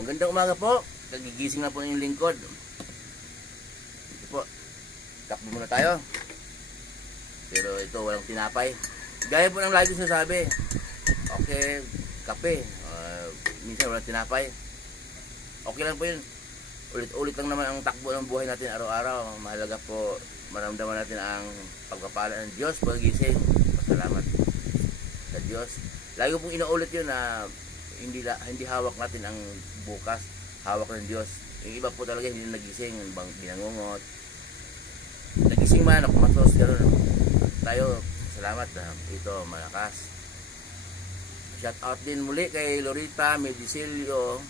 Magandang umaga po. Nagigising na po yung lingkod. Ito po. Kape muna tayo. Pero ito walang tinapay. Gaya po ng lagi sinasabi. Okay, kape. Minsan walang tinapay. Okay lang po yun. Ulit-ulit lang naman ang takbo ng buhay natin araw-araw. Mahalaga po maramdaman natin ang pagpapala ng Diyos paggising. Pasalamat sa Diyos. Lagi pong inaulit yun na hindi hawak natin ang bukas, hawak ng Diyos. Yung iba po talaga hindi nagising, binangungot. Nagising man, kumatos, gano'n. Tayo, salamat na ito, malakas. Shout out din muli kay Lorita Medicilio.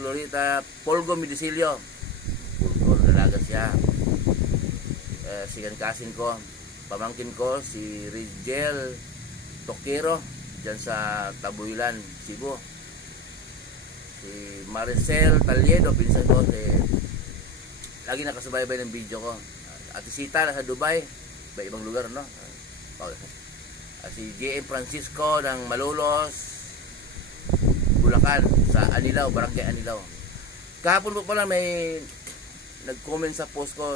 Lorita Polgo Medicilio. Polgo, dalaga siya. Sigan-kasin ko, pamangkin ko, si Rigel Tokero, dyan sa Tabuilan, Cebu. Si Maricel Taliedo, pinsan ko, lagi nakasubaybay ng video ko. Ate Sita, nasa Dubai, ibang lugar, no? Si J.M. Francisco ng Malolos, Bulacan, sa Anilao, Barangay Anilao. Kahapon po pala may nag-comment sa post ko,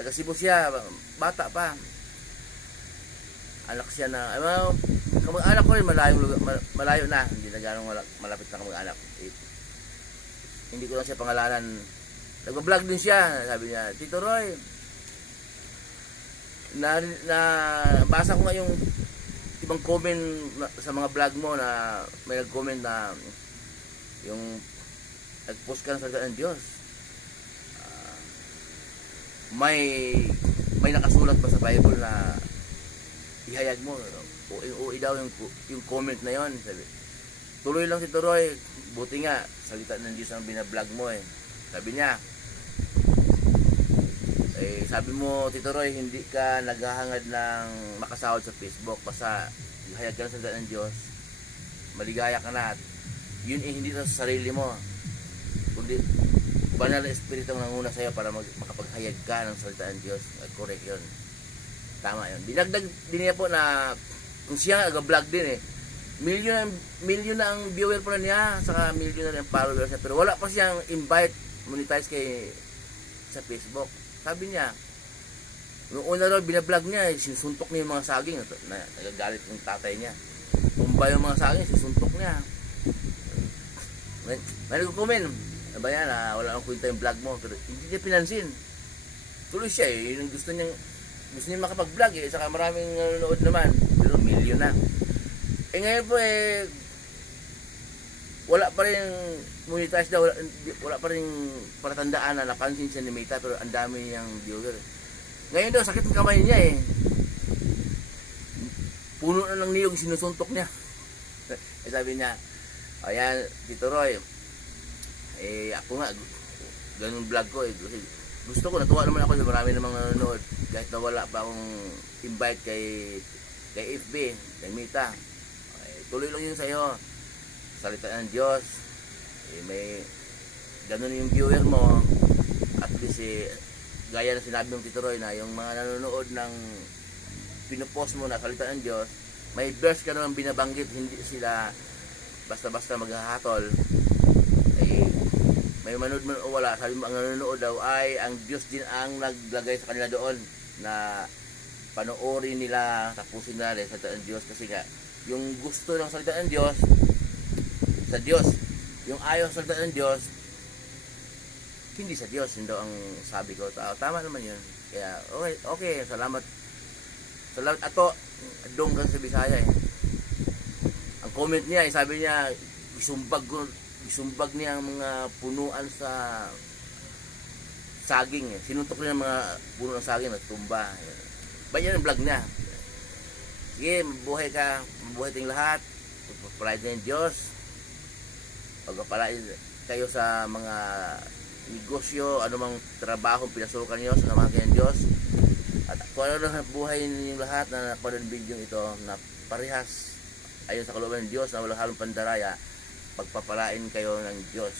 taga Cebu siya, bata pa. Anak siya na, kamag-anak ko rin, malayo na, hindi na gano'ng malapit na kamag-anak. Hindi ko lang siya pangalanan. Nag-vlog din siya, sabi niya, Tito Roy, basa ko nga yung ibang comment sa mga vlog mo na may nag-comment na yung nag-post ka ng salita ng Diyos. May nakasulat pa sa Bible na ihayag mo, uwi daw yung comment na yon. Tuloy lang si Toroy, buti nga salita ng Diyos ang binablog mo eh. Sabi niya, sabi mo Tito Roy, hindi ka naghahangad ng makasahod sa Facebook, basta ihayag ka ng salita ng Diyos, maligaya ka na. Yun hindi na sa sarili mo, kundi banal na espiritu ang nanguna sa'yo para makapaghayag ka ng salita ng Diyos. Correct yun, tama yun. Dinagdag din niya po na kung siya nag-vlog din eh, milyon na ang viewer po na niya, saka milyon na ang followers niya, pero wala pa siyang invite, monetize sa Facebook. Sabi niya, noong una raw binablog niya, sinusuntok niya yung mga saging, nagagalit yung tatay niya, tumba yung mga saging, sinusuntok niya. May nag-comment, ba yan, wala akong kwenta yung vlog mo, pero hindi niya pinansin. Tuloy siya eh, gusto niya makapag-vlog eh, saka maraming nanonood naman, pero milyon na. Ngayon po wala pa rin monetize daw, wala pa rin palatandaan na napansin siya ni Meta, pero ang dami niyang viewer. Ngayon daw, sakit ng kamay niya eh. Puno na ng niyog, sinusuntok niya. Sabi niya, ayan, Tito Roy, ako nga, ganun vlog ko eh. Gusto ko, natuwa naman ako, marami namang nanonood. Kahit na wala pa akong invite kay FB, kay Meta. Tuloy lang yun sa'yo. Salita ng Diyos. May ganun yung viewer mo. At least gaya na sinabi ng Tito Roy na yung mga nanonood ng pinupost mo na salita ng Diyos, may verse ka naman binabanggit, hindi sila basta-basta maghahatol. May manood man o wala, sabi mo ang nanonood daw ay ang Diyos din ang naglagay sa kanila doon na panoorin nila, tapusin nila sa salita ng Diyos. Kasi nga yung gusto ng salita ng Diyos sa Diyos, yung ayaw sa salita ng Diyos hindi sa Diyos, yun daw ang sabi ko. Tama naman yun. Kaya okay, salamat ato dong sa Bisaya eh. Ang comment niya sabi niya, isumbag niya ang mga punuan sa saging eh. Sinuntok niya ang mga puno ng saging na tumba. Ba yan ang vlog niya. Sige, mabuhay ka, mabuhay tayong lahat, pagpapalain ng Diyos, pagpapalain kayo sa mga negosyo, anumang trabaho pinasukan nyo, sa namahan kayo ng Diyos. At kung ano na buhay ninyong lahat na napanood ng video ito na parehas ayon sa kalooban ng Diyos na walang halong pandaraya, pagpapalain kayo ng Diyos.